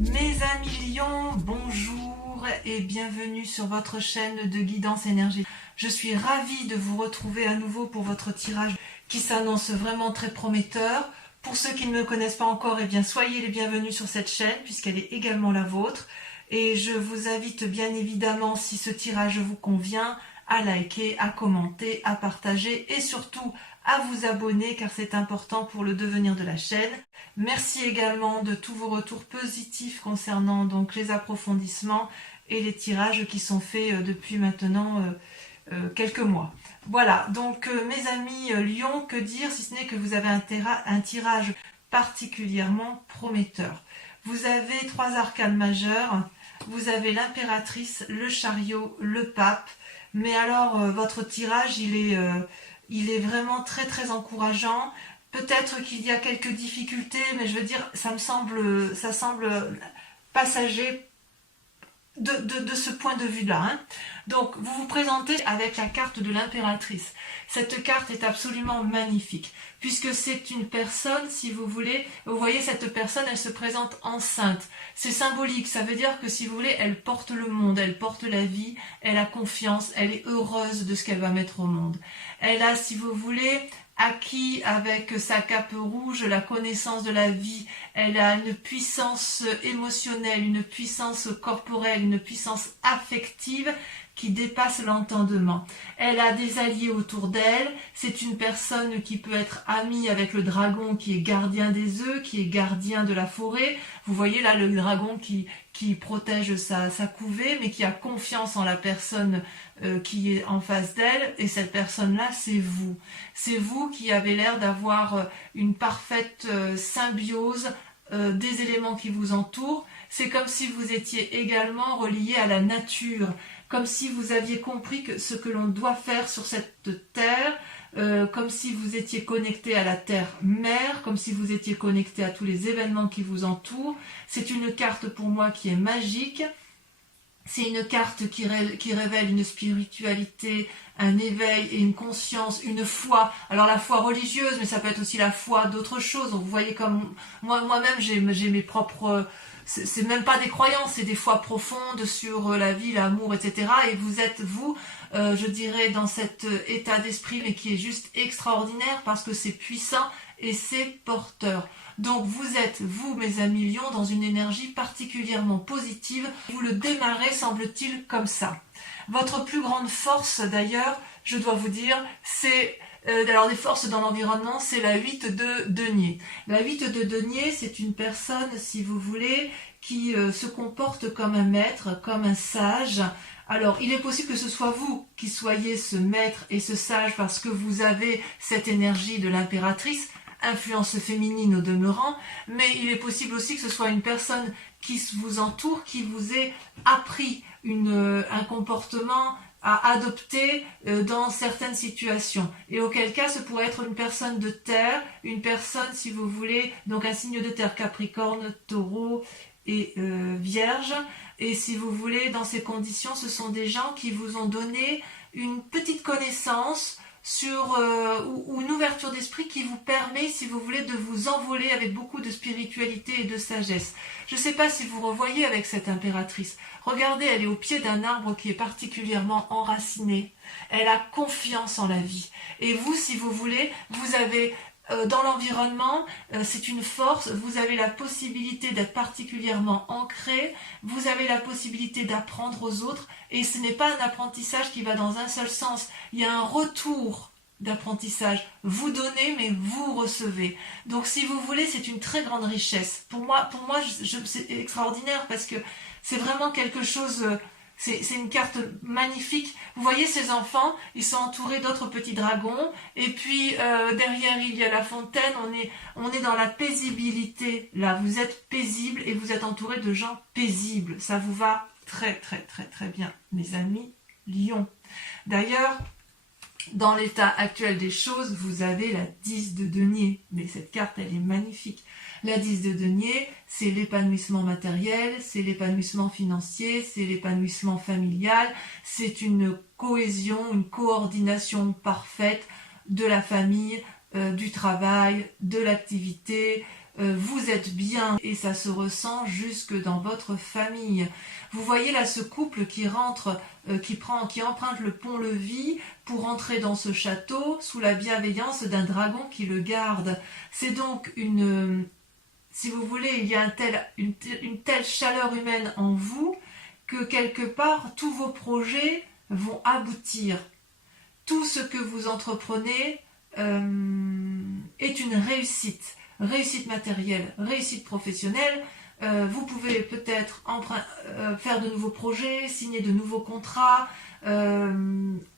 Mes amis lions, bonjour et bienvenue sur votre chaîne de guidance énergétique. Je suis ravie de vous retrouver à nouveau pour votre tirage qui s'annonce vraiment très prometteur. Pour ceux qui ne me connaissent pas encore, eh bien soyez les bienvenus sur cette chaîne puisqu'elle est également la vôtre. Et je vous invite bien évidemment, si ce tirage vous convient, à liker, à commenter, à partager et surtout à vous abonner car c'est important pour le devenir de la chaîne. Merci également de tous vos retours positifs concernant donc les approfondissements et les tirages qui sont faits depuis maintenant quelques mois. Voilà, donc mes amis Lions, que dire si ce n'est que vous avez un tirage particulièrement prometteur. Vous avez 3 arcanes majeures, vous avez l'impératrice, le chariot, le pape, mais alors votre tirage il est vraiment très très encourageant. Peut-être qu'il y a quelques difficultés, mais je veux dire, ça semble passager de ce point de vue-là. Hein. Donc, vous vous présentez avec la carte de l'impératrice. Cette carte est absolument magnifique, puisque c'est une personne, si vous voulez, vous voyez cette personne, elle se présente enceinte. C'est symbolique, ça veut dire que si vous voulez, elle porte le monde, elle porte la vie, elle a confiance, elle est heureuse de ce qu'elle va mettre au monde. Elle a, si vous voulez, acquis avec sa cape rouge la connaissance de la vie, elle a une puissance émotionnelle, une puissance corporelle, une puissance affective qui dépasse l'entendement. Elle a des alliés autour d'elle, c'est une personne qui peut être amie avec le dragon qui est gardien des œufs, qui est gardien de la forêt. Vous voyez là le dragon qui protège sa couvée, mais qui a confiance en la personne qui est en face d'elle, et cette personne-là, c'est vous. C'est vous qui avez l'air d'avoir une parfaite symbiose des éléments qui vous entourent. C'est comme si vous étiez également relié à la nature, comme si vous aviez compris ce que l'on doit faire sur cette terre, comme si vous étiez connecté à la terre-mère, comme si vous étiez connecté à tous les événements qui vous entourent. C'est une carte pour moi qui est magique. C'est une carte qui révèle une spiritualité, un éveil et une conscience, une foi. Alors la foi religieuse, mais ça peut être aussi la foi d'autres choses. Donc vous voyez comme moi-même j'ai mes propres... C'est même pas des croyances, c'est des foi profondes sur la vie, l'amour, etc. Et vous êtes, vous, je dirais, dans cet état d'esprit, mais qui est juste extraordinaire parce que c'est puissant et c'est porteur. Donc vous êtes, vous mes amis Lions, dans une énergie particulièrement positive. Vous le démarrez, semble-t-il, comme ça. Votre plus grande force, d'ailleurs, je dois vous dire, c'est... alors des forces dans l'environnement, c'est la 8 de denier. La 8 de denier, c'est une personne, si vous voulez, qui se comporte comme un maître, comme un sage. Alors, il est possible que ce soit vous qui soyez ce maître et ce sage parce que vous avez cette énergie de l'impératrice, influence féminine au demeurant, mais il est possible aussi que ce soit une personne qui vous entoure, qui vous ait appris un comportement à adopter dans certaines situations. Et auquel cas, ce pourrait être une personne de terre, une personne, si vous voulez, donc un signe de terre, Capricorne, Taureau et Vierge. Et si vous voulez, dans ces conditions, ce sont des gens qui vous ont donné une petite connaissance sur ou une ouverture d'esprit qui vous permet, si vous voulez, de vous envoler avec beaucoup de spiritualité et de sagesse. Je ne sais pas si vous revoyez avec cette impératrice. Regardez, elle est au pied d'un arbre qui est particulièrement enraciné. Elle a confiance en la vie. Et vous, si vous voulez, vous avez... dans l'environnement, c'est une force, vous avez la possibilité d'être particulièrement ancré, vous avez la possibilité d'apprendre aux autres, et ce n'est pas un apprentissage qui va dans un seul sens, il y a un retour d'apprentissage, vous donnez mais vous recevez. Donc si vous voulez, c'est une très grande richesse. Pour moi c'est extraordinaire parce que c'est vraiment quelque chose... C'est une carte magnifique. Vous voyez ces enfants, ils sont entourés d'autres petits dragons. Et puis derrière il y a la fontaine. On est dans la paisibilité. Là, vous êtes paisible et vous êtes entouré de gens paisibles. Ça vous va très très très très bien, mes amis Lions. D'ailleurs, dans l'état actuel des choses, vous avez la 10 de denier. Mais cette carte, elle est magnifique. La 10 de denier, c'est l'épanouissement matériel, c'est l'épanouissement financier, c'est l'épanouissement familial, c'est une cohésion, une coordination parfaite de la famille, du travail, de l'activité, vous êtes bien et ça se ressent jusque dans votre famille. Vous voyez là ce couple qui rentre, qui emprunte le pont-levis pour entrer dans ce château sous la bienveillance d'un dragon qui le garde. C'est donc si vous voulez, il y a une telle chaleur humaine en vous que quelque part tous vos projets vont aboutir. Tout ce que vous entreprenez est une réussite. Réussite matérielle, réussite professionnelle. Vous pouvez peut-être faire de nouveaux projets, signer de nouveaux contrats,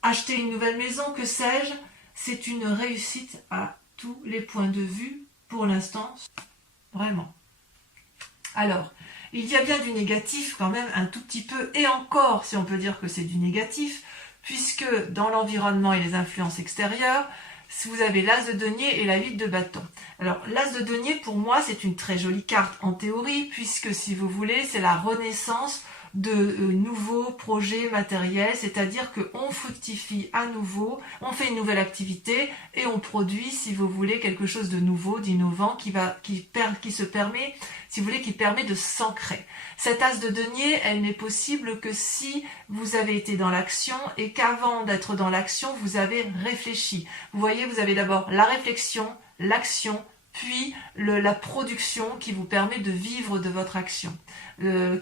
acheter une nouvelle maison, que sais-je. C'est une réussite à tous les points de vue pour l'instant, vraiment. Alors, il y a bien du négatif quand même un tout petit peu, et encore si on peut dire que c'est du négatif, puisque dans l'environnement et les influences extérieures, vous avez l'as de denier et la 8 de bâton. Alors l'as de denier pour moi c'est une très jolie carte en théorie, puisque si vous voulez c'est la renaissance de nouveaux projets matériels, c'est-à-dire qu'on fructifie à nouveau, on fait une nouvelle activité et on produit, si vous voulez, quelque chose de nouveau, d'innovant, qui se permet, si vous voulez, qui permet de s'ancrer. Cette as de denier, elle n'est possible que si vous avez été dans l'action et qu'avant d'être dans l'action, vous avez réfléchi. Vous voyez, vous avez d'abord la réflexion, l'action, puis la production qui vous permet de vivre de votre action,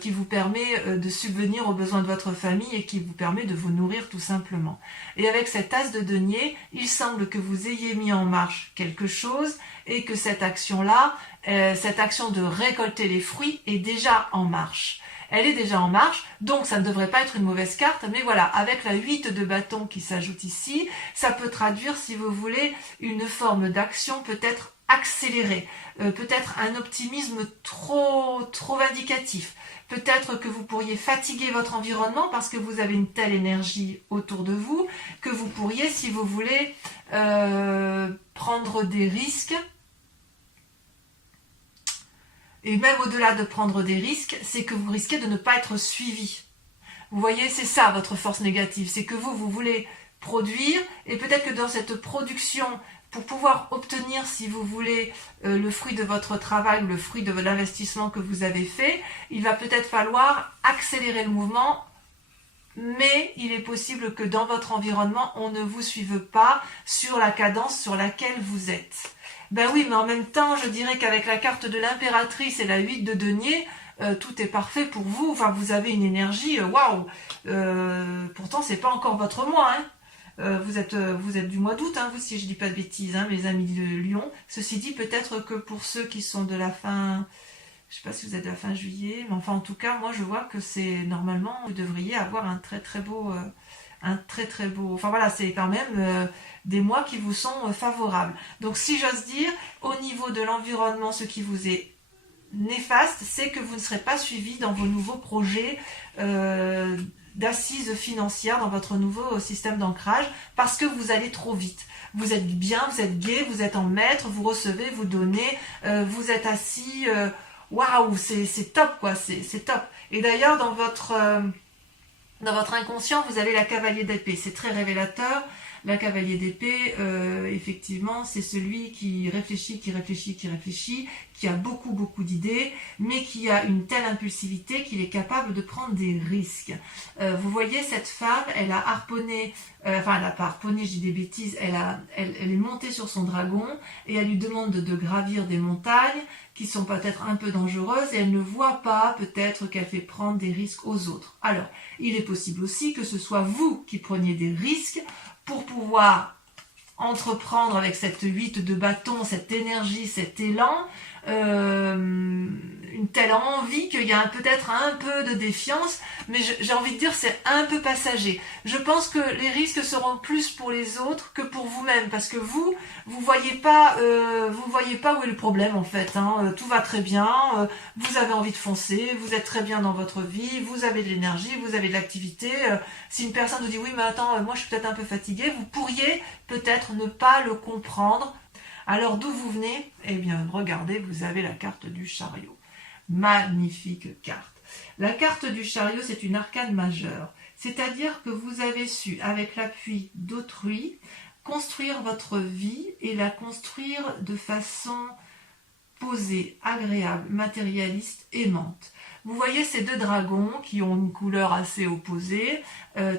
qui vous permet de subvenir aux besoins de votre famille et qui vous permet de vous nourrir tout simplement. Et avec cette as de denier, il semble que vous ayez mis en marche quelque chose et que cette action-là, cette action de récolter les fruits est déjà en marche. Elle est déjà en marche, donc ça ne devrait pas être une mauvaise carte, mais voilà, avec la 8 de bâton qui s'ajoute ici, ça peut traduire, si vous voulez, une forme d'action peut-être accélérée, peut-être un optimisme trop vindicatif, peut-être que vous pourriez fatiguer votre environnement parce que vous avez une telle énergie autour de vous, que vous pourriez, si vous voulez, prendre des risques. Et même au-delà de prendre des risques, c'est que vous risquez de ne pas être suivi. Vous voyez, c'est ça votre force négative, c'est que vous voulez produire, et peut-être que dans cette production, pour pouvoir obtenir, si vous voulez, le fruit de votre travail, le fruit de l'investissement que vous avez fait, il va peut-être falloir accélérer le mouvement, mais il est possible que dans votre environnement, on ne vous suive pas sur la cadence sur laquelle vous êtes. Ben oui, mais en même temps, je dirais qu'avec la carte de l'impératrice et la 8 de denier, tout est parfait pour vous. Enfin, vous avez une énergie, waouh. Pourtant, c'est pas encore votre mois, hein. Vous êtes du mois d'août, hein, vous, si je dis pas de bêtises, hein, mes amis de Lyon. Ceci dit, peut-être que pour ceux qui sont de la fin, je sais pas si vous êtes de la fin juillet, mais enfin, en tout cas, moi, je vois que c'est normalement, vous devriez avoir un très très beau, enfin voilà, c'est quand même des mois qui vous sont favorables. Donc, si j'ose dire, au niveau de l'environnement, ce qui vous est néfaste, c'est que vous ne serez pas suivi dans vos nouveaux projets d'assises financières, dans votre nouveau système d'ancrage, parce que vous allez trop vite. Vous êtes bien, vous êtes gai, vous êtes en maître, vous recevez, vous donnez, vous êtes assis, waouh, c'est top quoi, c'est top. Et d'ailleurs, dans votre inconscient, vous avez la cavalier d'épée, c'est très révélateur. La cavalier d'épée, effectivement, c'est celui qui réfléchit, qui a beaucoup d'idées, mais qui a une telle impulsivité qu'il est capable de prendre des risques. Vous voyez, cette femme, elle a harponné, enfin, elle n'a pas harponné, je dis des bêtises, elle est montée sur son dragon, et elle lui demande de gravir des montagnes qui sont peut-être un peu dangereuses, et elle ne voit pas peut-être qu'elle fait prendre des risques aux autres. Alors, il est possible aussi que ce soit vous qui preniez des risques pour pouvoir entreprendre avec cette 8 de bâton, cette énergie, cet élan, une telle envie qu'il y a peut-être un peu de défiance, mais j'ai envie de dire c'est un peu passager. Je pense que les risques seront plus pour les autres que pour vous-même, parce que vous voyez pas où est le problème en fait, hein. Tout va très bien, vous avez envie de foncer, vous êtes très bien dans votre vie, vous avez de l'énergie, vous avez de l'activité. Si une personne vous dit oui mais attends, moi je suis peut-être un peu fatiguée, vous pourriez peut-être ne pas le comprendre. Alors d'où vous venez? Eh bien regardez, vous avez la carte du chariot. Magnifique carte. La carte du chariot, c'est une arcane majeure. C'est-à-dire que vous avez su, avec l'appui d'autrui, construire votre vie et la construire de façon posée, agréable, matérialiste, aimante. Vous voyez ces deux dragons qui ont une couleur assez opposée,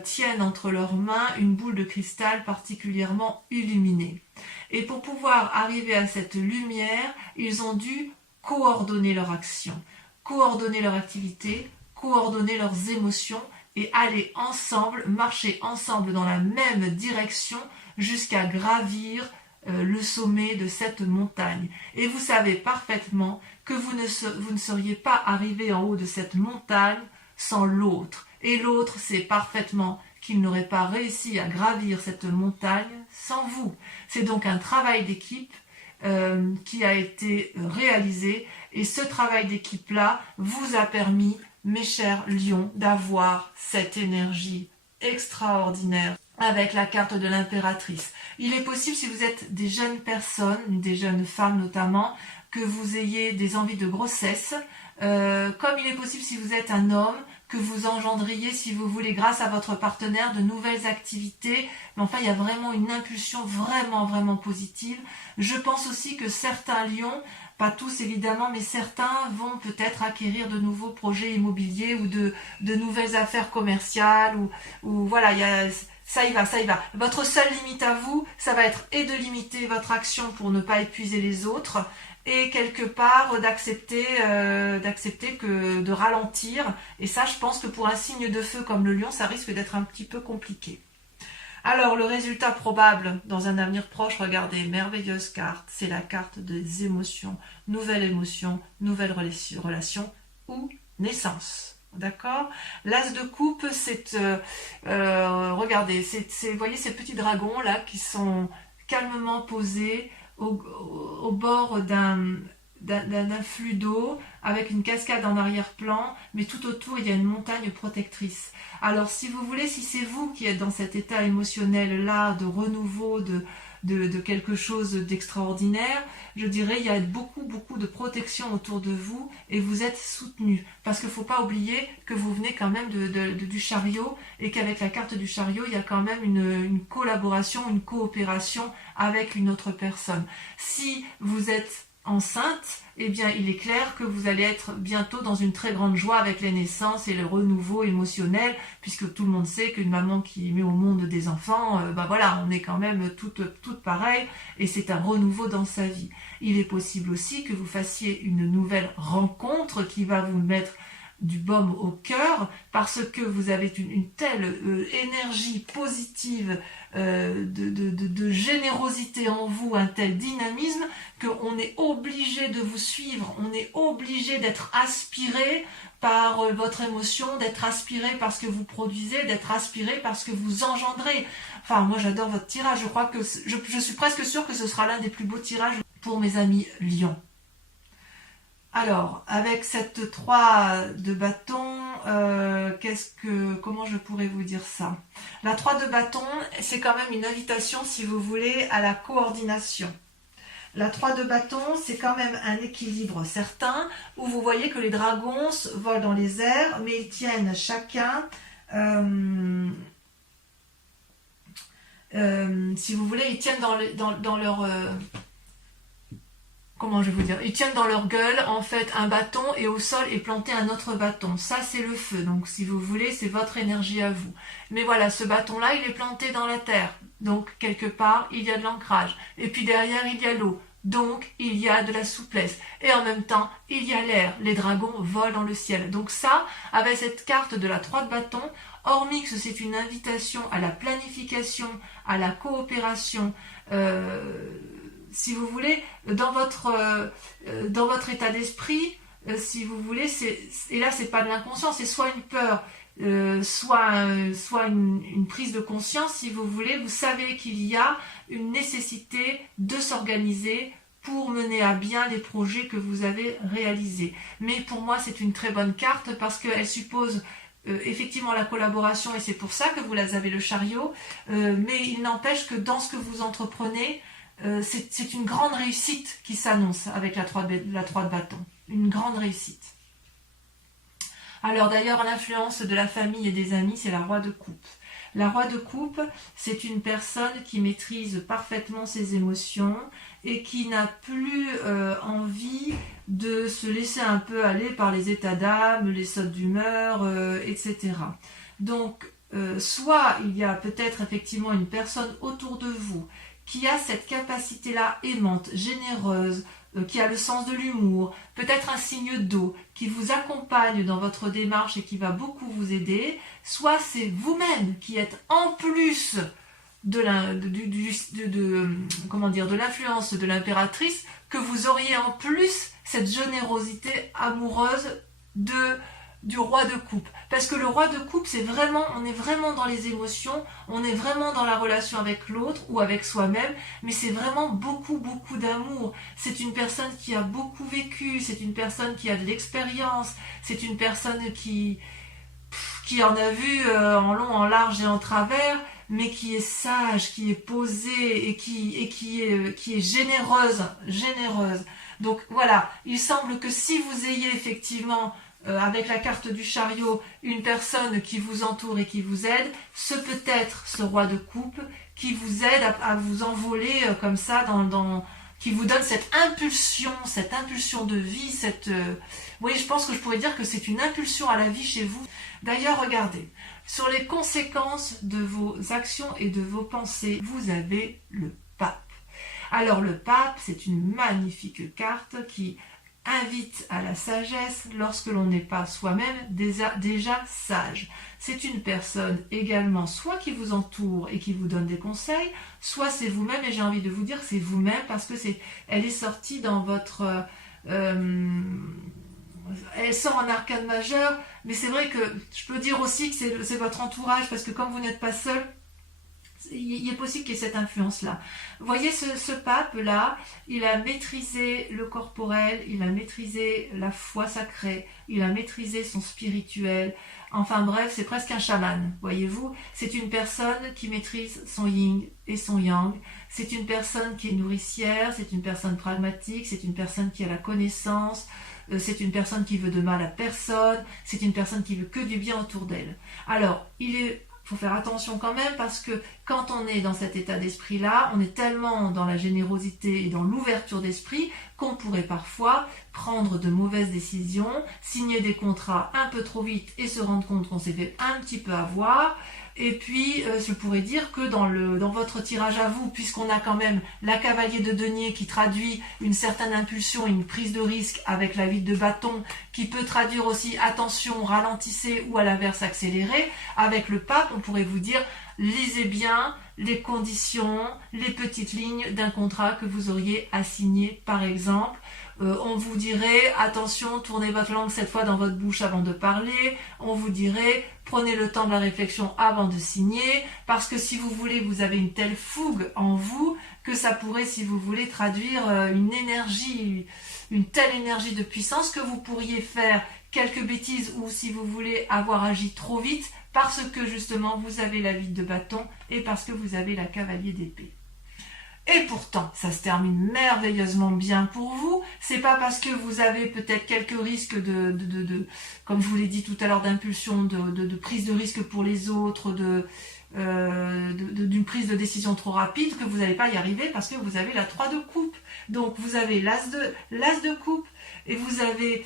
tiennent entre leurs mains une boule de cristal particulièrement illuminée. Et pour pouvoir arriver à cette lumière, ils ont dû coordonner leur action, coordonner leur activité, coordonner leurs émotions et aller ensemble, marcher ensemble dans la même direction jusqu'à gravir le sommet de cette montagne. Et vous savez parfaitement que vous ne seriez pas arrivé en haut de cette montagne sans l'autre. Et l'autre sait parfaitement qu'il n'aurait pas réussi à gravir cette montagne sans vous. C'est donc un travail d'équipe qui a été réalisé. Et ce travail d'équipe-là vous a permis, mes chers lions, d'avoir cette énergie extraordinaire avec la carte de l'impératrice. Il est possible, si vous êtes des jeunes personnes, des jeunes femmes notamment, que vous ayez des envies de grossesse, comme il est possible si vous êtes un homme, que vous engendriez, si vous voulez, grâce à votre partenaire, de nouvelles activités. Mais enfin, il y a vraiment une impulsion vraiment positive. Je pense aussi que certains lions, pas tous évidemment, mais certains vont peut-être acquérir de nouveaux projets immobiliers ou de nouvelles affaires commerciales, ou voilà, ça y va. Votre seule limite à vous, ça va être et de limiter votre action pour ne pas épuiser les autres, et quelque part d'accepter que de ralentir. Et ça, je pense que pour un signe de feu comme le lion, ça risque d'être un petit peu compliqué. Alors, le résultat probable dans un avenir proche, regardez, merveilleuse carte, c'est la carte des émotions, nouvelle relation ou naissance. D'accord? L'as de coupe, c'est, regardez, vous voyez ces petits dragons là qui sont calmement posés au bord d'un flux d'eau avec une cascade en arrière-plan, mais tout autour il y a une montagne protectrice. Alors si vous voulez, si c'est vous qui êtes dans cet état émotionnel là de renouveau, de quelque chose d'extraordinaire, je dirais il y a beaucoup de protection autour de vous et vous êtes soutenu, parce qu'il ne faut pas oublier que vous venez quand même du chariot, et qu'avec la carte du chariot il y a quand même une collaboration, une coopération avec une autre personne. Si vous êtes enceinte, eh bien il est clair que vous allez être bientôt dans une très grande joie avec les naissances et le renouveau émotionnel, puisque tout le monde sait qu'une maman qui met au monde des enfants, voilà, on est quand même toutes pareilles, et c'est un renouveau dans sa vie. Il est possible aussi que vous fassiez une nouvelle rencontre qui va vous mettre du baume au cœur, parce que vous avez une telle énergie positive, de générosité en vous, un tel dynamisme, qu'on est obligé de vous suivre, on est obligé d'être aspiré par votre émotion, d'être aspiré par ce que vous produisez, d'être aspiré par ce que vous engendrez. Enfin, moi j'adore votre tirage, je crois que je suis presque sûre que ce sera l'un des plus beaux tirages pour mes amis lions. Alors, avec cette 3 de bâton, comment je pourrais vous dire ça? La 3 de bâton, c'est quand même une invitation, si vous voulez, à la coordination. La 3 de bâton, c'est quand même un équilibre certain, où vous voyez que les dragons volent dans les airs, mais ils tiennent chacun, si vous voulez, ils tiennent dans leur... comment je vais vous dire, ils tiennent dans leur gueule en fait un bâton, et au sol est planté un autre bâton. Ça c'est le feu, donc si vous voulez c'est votre énergie à vous. Mais voilà, ce bâton là il est planté dans la terre, donc quelque part il y a de l'ancrage. Et puis derrière il y a l'eau, donc il y a de la souplesse. Et en même temps il y a l'air, les dragons volent dans le ciel. Donc ça, avec cette carte de la 3 de bâton, hormis que c'est une invitation à la planification, à la coopération, si vous voulez, dans votre état d'esprit, si vous voulez, et là c'est pas de l'inconscient, c'est soit une peur, soit une prise de conscience, si vous voulez, vous savez qu'il y a une nécessité de s'organiser pour mener à bien les projets que vous avez réalisés. Mais pour moi c'est une très bonne carte, parce qu'elle suppose effectivement la collaboration, et c'est pour ça que vous avez le chariot, mais il n'empêche que dans ce que vous entreprenez, c'est une grande réussite qui s'annonce avec la 3 de bâton. Une grande réussite. Alors d'ailleurs, l'influence de la famille et des amis, c'est la roi de coupe. La roi de coupe, c'est une personne qui maîtrise parfaitement ses émotions et qui n'a plus envie de se laisser un peu aller par les états d'âme, les sautes d'humeur, etc. Donc, soit il y a peut-être effectivement une personne autour de vous qui a cette capacité-là aimante, généreuse, qui a le sens de l'humour, peut-être un signe d'eau, qui vous accompagne dans votre démarche et qui va beaucoup vous aider, soit c'est vous-même qui êtes en plus de l'influence de l'impératrice, que vous auriez en plus cette générosité amoureuse du roi de coupe. Parce que le roi de coupe, on est vraiment dans les émotions, on est vraiment dans la relation avec l'autre ou avec soi-même, mais c'est vraiment beaucoup, beaucoup d'amour. C'est une personne qui a beaucoup vécu, c'est une personne qui a de l'expérience, c'est une personne qui en a vu en long, en large et en travers, mais qui est sage, qui est posée et qui est généreuse. Donc voilà, il semble que si vous ayez effectivement avec la carte du chariot, une personne qui vous entoure et qui vous aide, ce peut être ce roi de coupe qui vous aide à vous envoler comme ça, qui vous donne cette impulsion de vie, oui, je pense que je pourrais dire que c'est une impulsion à la vie chez vous. D'ailleurs, regardez, sur les conséquences de vos actions et de vos pensées, vous avez le pape. Alors le pape, c'est une magnifique carte qui invite à la sagesse lorsque l'on n'est pas soi-même déjà sage. C'est une personne également soit qui vous entoure et qui vous donne des conseils, soit c'est vous-même, et j'ai envie de vous dire que c'est vous-même parce que elle est sortie dans votre... elle sort en arcane majeur, mais c'est vrai que je peux dire aussi que c'est votre entourage parce que comme vous n'êtes pas seul, il est possible qu'il y ait cette influence-là. Vous voyez ce pape-là, il a maîtrisé le corporel, il a maîtrisé la foi sacrée, il a maîtrisé son spirituel. Enfin bref, c'est presque un chaman, voyez-vous. C'est une personne qui maîtrise son yin et son yang. C'est une personne qui est nourricière, c'est une personne pragmatique, c'est une personne qui a la connaissance, c'est une personne qui veut de mal à personne, c'est une personne qui veut que du bien autour d'elle. Alors, faut faire attention quand même parce que quand on est dans cet état d'esprit-là, on est tellement dans la générosité et dans l'ouverture d'esprit qu'on pourrait parfois prendre de mauvaises décisions, signer des contrats un peu trop vite et se rendre compte qu'on s'est fait un petit peu avoir. Et puis, je pourrais dire que dans votre tirage à vous, puisqu'on a quand même la cavalier de denier qui traduit une certaine impulsion, une prise de risque avec la vide de bâton, qui peut traduire aussi attention, ralentissez ou à l'inverse accélérez. Avec le pape, on pourrait vous dire, lisez bien les conditions, les petites lignes d'un contrat que vous auriez à signer par exemple. On vous dirait, attention, tournez votre langue 7 fois dans votre bouche avant de parler. On vous dirait, prenez le temps de la réflexion avant de signer. Parce que si vous voulez, vous avez une telle fougue en vous que ça pourrait, si vous voulez, traduire une telle énergie de puissance que vous pourriez faire quelques bêtises ou si vous voulez avoir agi trop vite parce que justement vous avez la vide de bâton et parce que vous avez la cavalier d'épée. Et pourtant, ça se termine merveilleusement bien pour vous. C'est pas parce que vous avez peut-être quelques risques comme je vous l'ai dit tout à l'heure, d'impulsion, de prise de risque pour les autres, d'une prise de décision trop rapide que vous n'allez pas y arriver parce que vous avez la 3 de coupe. Donc vous avez l'as de coupe et vous avez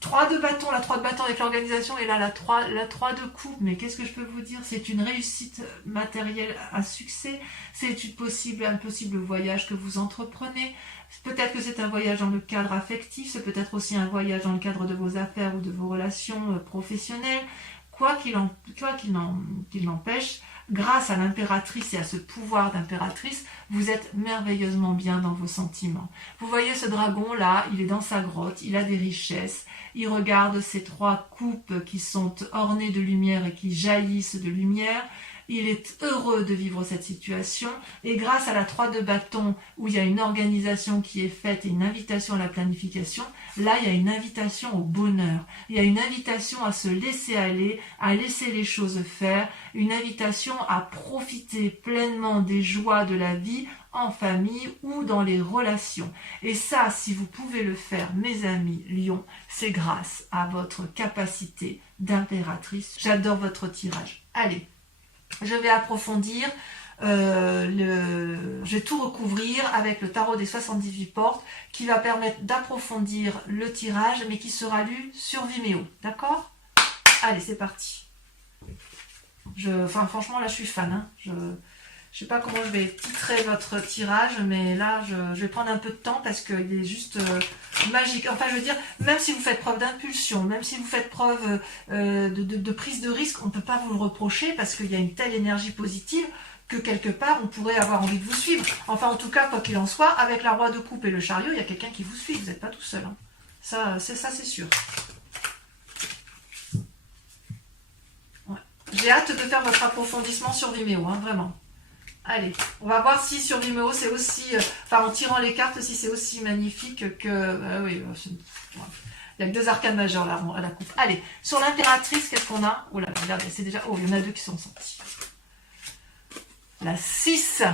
3 de bâton, la 3 de bâton avec l'organisation et là la 3 de coupe. Mais qu'est-ce que je peux vous dire? C'est une réussite matérielle à succès, c'est un possible voyage que vous entreprenez. Peut-être que c'est un voyage dans le cadre affectif, c'est peut-être aussi un voyage dans le cadre de vos affaires ou de vos relations professionnelles. Quoi qu'il n'empêche, grâce à l'impératrice et à ce pouvoir d'impératrice, vous êtes merveilleusement bien dans vos sentiments. Vous voyez ce dragon-là, il est dans sa grotte, il a des richesses, il regarde ces 3 coupes qui sont ornées de lumière et qui jaillissent de lumière, il est heureux de vivre cette situation, et grâce à la 3 de bâton, où il y a une organisation qui est faite et une invitation à la planification, là il y a une invitation au bonheur, il y a une invitation à se laisser aller, à laisser les choses faire, une invitation à profiter pleinement des joies de la vie, en famille ou dans les relations. Et ça, si vous pouvez le faire, mes amis Lion, c'est grâce à votre capacité d'impératrice. J'adore votre tirage. Allez, je vais approfondir, je vais tout recouvrir avec le tarot des 78 portes qui va permettre d'approfondir le tirage, mais qui sera lu sur Vimeo. D'accord? Allez, c'est parti. Franchement, là, je suis fan. Hein. Je sais pas comment je vais titrer votre tirage, mais là, je vais prendre un peu de temps parce qu'il est juste magique. Enfin, je veux dire, même si vous faites preuve d'impulsion, même si vous faites preuve de prise de risque, on ne peut pas vous le reprocher parce qu'il y a une telle énergie positive que quelque part, on pourrait avoir envie de vous suivre. Enfin, en tout cas, quoi qu'il en soit, avec la roi de coupe et le chariot, il y a quelqu'un qui vous suit. Vous n'êtes pas tout seul. Hein. Ça, c'est sûr. Ouais. J'ai hâte de faire votre approfondissement sur Vimeo, hein, vraiment. Allez, on va voir si sur Vimeo c'est aussi, en tirant les cartes, si c'est aussi magnifique que... oui, il n'y a que 2 arcanes majeures là, à la coupe. Allez, sur l'impératrice, qu'est-ce qu'on a? Oh là, regardez, c'est déjà... Oh, il y en a 2 qui sont sortis. La 6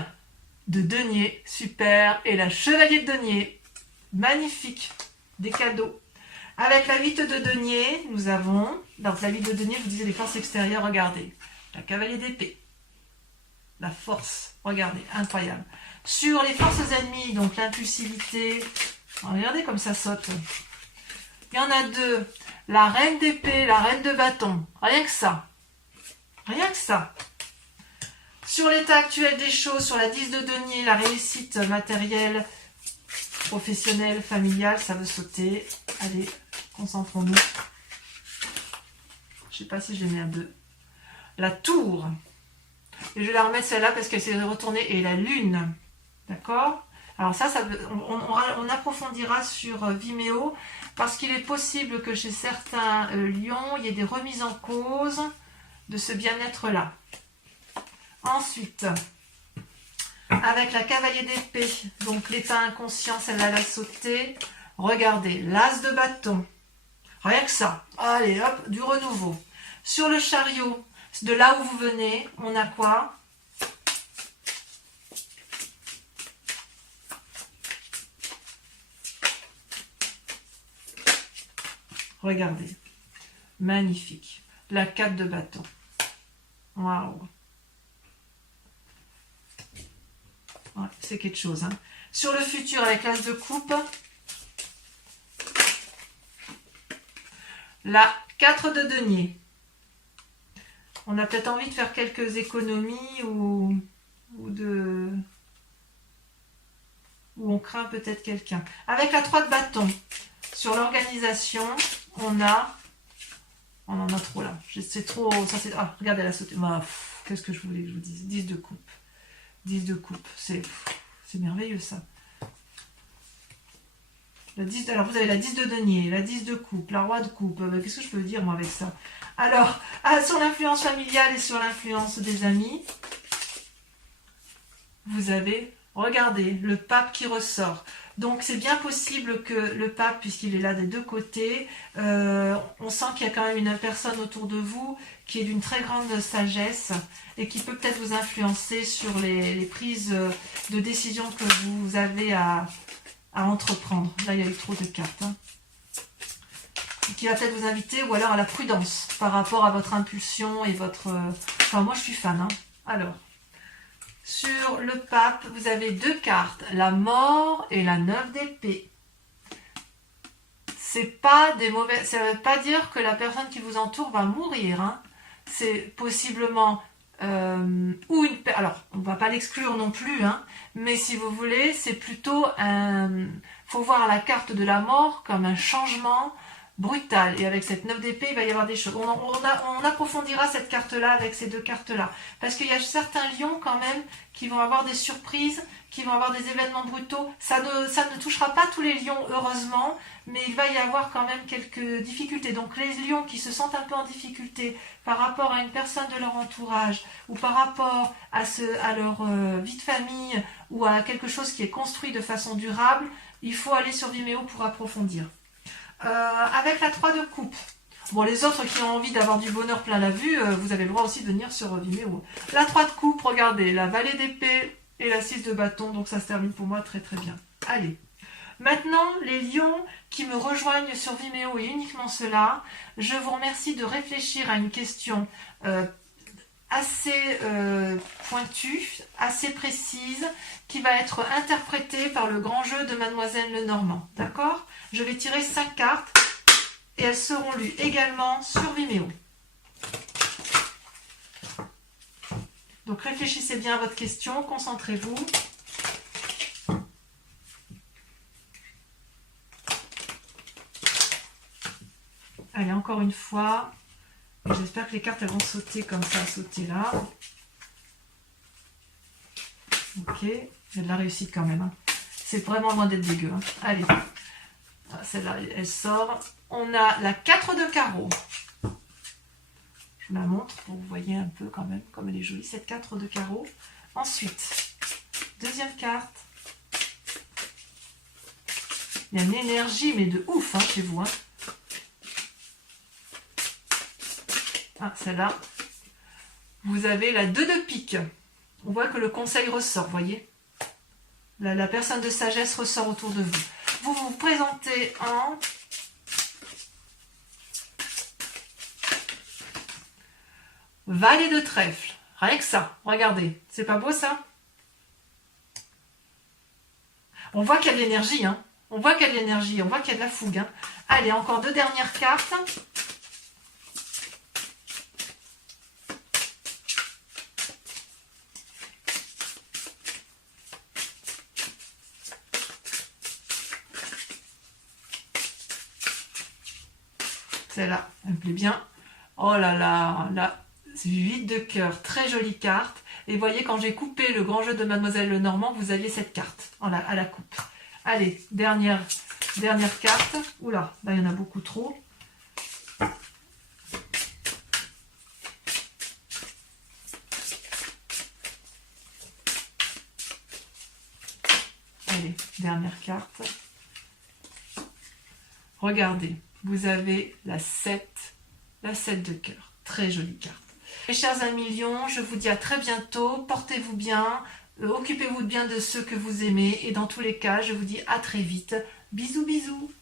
de denier, super. Et la chevalier de denier, magnifique. Des cadeaux. Avec la 8 de denier, nous avons... Donc la 8 de denier, je vous disais les forces extérieures, regardez. La cavalier d'épée. La force, regardez, incroyable. Sur les forces ennemies, donc l'impulsivité, regardez comme ça saute. Il y en a 2, la reine d'épée, la reine de bâton, rien que ça. Rien que ça. Sur l'état actuel des choses, sur la 10 de denier, la réussite matérielle, professionnelle, familiale, ça veut sauter. Allez, concentrons-nous. Je ne sais pas si je les mets à 2. La tour. Et je vais la remettre celle-là parce qu'elle s'est retournée. Et la lune. D'accord? Alors ça on approfondira sur Vimeo. Parce qu'il est possible que chez certains lions, il y ait des remises en cause de ce bien-être-là. Ensuite, avec la cavalier d'épée, donc l'état inconscient, celle-là, elle a sauté. Regardez, l'as de bâton. Rien que ça. Allez, hop, du renouveau. Sur le chariot, de là où vous venez, on a quoi? Regardez. Magnifique. La 4 de bâton. Waouh. Ouais, c'est quelque chose. Hein. Sur le futur, avec l'as de coupe, la 4 de denier. On a peut-être envie de faire quelques économies ou on craint peut-être quelqu'un. Avec la 3 de bâton, sur l'organisation, on en a trop là. C'est trop... Ah, regardez, elle a sauté. Qu'est-ce que je voulais que je vous dise? 10 de coupe. 10 de coupe. C'est merveilleux ça. Alors vous avez la 10 de denier, la 10 de coupe, la roi de coupe. Qu'est-ce que je peux dire moi avec ça? Alors, sur l'influence familiale et sur l'influence des amis, vous avez, regardez, le pape qui ressort. Donc c'est bien possible que le pape, puisqu'il est là des 2 côtés, on sent qu'il y a quand même une personne autour de vous qui est d'une très grande sagesse et qui peut peut-être vous influencer sur les prises de décision que vous avez à entreprendre. Là, il y a eu trop de cartes. Hein. Qui va peut-être vous inviter, ou alors à la prudence par rapport à votre impulsion et votre... Enfin, moi, je suis fan. Hein. Alors, sur le pape, vous avez 2 cartes, la mort et la 9 d'épée. C'est pas des mauvais... Ça ne veut pas dire que la personne qui vous entoure va mourir. Hein. C'est possiblement... Alors, on ne va pas l'exclure non plus, hein, mais si vous voulez, c'est plutôt un... faut voir la carte de la mort comme un changement brutal. Et avec cette 9 d'épée, il va y avoir des choses. On approfondira cette carte-là avec ces deux cartes-là. Parce qu'il y a certains lions quand même qui vont avoir des surprises, qui vont avoir des événements brutaux. Ça ne touchera pas tous les lions, heureusement, mais il va y avoir quand même quelques difficultés. Donc les lions qui se sentent un peu en difficulté par rapport à une personne de leur entourage ou par rapport à leur vie de famille ou à quelque chose qui est construit de façon durable, il faut aller sur Vimeo pour approfondir. Avec la 3 de coupe. Bon, les autres qui ont envie d'avoir du bonheur plein la vue, vous avez le droit aussi de venir sur Vimeo. La 3 de coupe, regardez, la vallée d'épée et la 6 de bâton, donc ça se termine pour moi très très bien. Allez. Maintenant, les lions qui me rejoignent sur Vimeo et uniquement ceux-là, je vous remercie de réfléchir à une question assez pointue, assez précise, qui va être interprétée par le grand jeu de Mademoiselle Lenormand. D'accord ? Je vais tirer 5 cartes et elles seront lues également sur Vimeo. Donc réfléchissez bien à votre question, concentrez-vous. Allez, encore une fois. J'espère que les cartes elles vont sauter comme ça, sauter là. Ok, j'ai de la réussite quand même. Hein. C'est vraiment loin d'être dégueu. Hein. Allez, celle-là, elle sort. On a la 4 de carreau. Je vous la montre pour que vous voyez un peu quand même comme elle est jolie, cette 4 de carreau. Ensuite, deuxième carte. Il y a une énergie, mais de ouf hein, chez vous. Hein. Ah, celle-là. Vous avez la 2 de pique. On voit que le conseil ressort, vous voyez. La personne de sagesse ressort autour de vous. Vous vous présentez en valet de trèfle. Rien que ça, regardez. C'est pas beau ça? On voit qu'il y a de l'énergie, hein. On voit qu'il y a de l'énergie, on voit qu'il y a de la fougue. Hein. Allez, encore 2 dernières cartes. Celle-là, elle me plaît bien. Oh là là, là, c'est 8 de cœur, très jolie carte. Et vous voyez, quand j'ai coupé le grand jeu de Mademoiselle Lenormand, vous aviez cette carte à la coupe. Allez, dernière carte. Oula, là il y en a beaucoup trop. Allez, dernière carte. Regardez. Vous avez la 7 de cœur. Très jolie carte. Mes chers amis lions, je vous dis à très bientôt. Portez-vous bien. Occupez-vous bien de ceux que vous aimez. Et dans tous les cas, je vous dis à très vite. Bisous, bisous.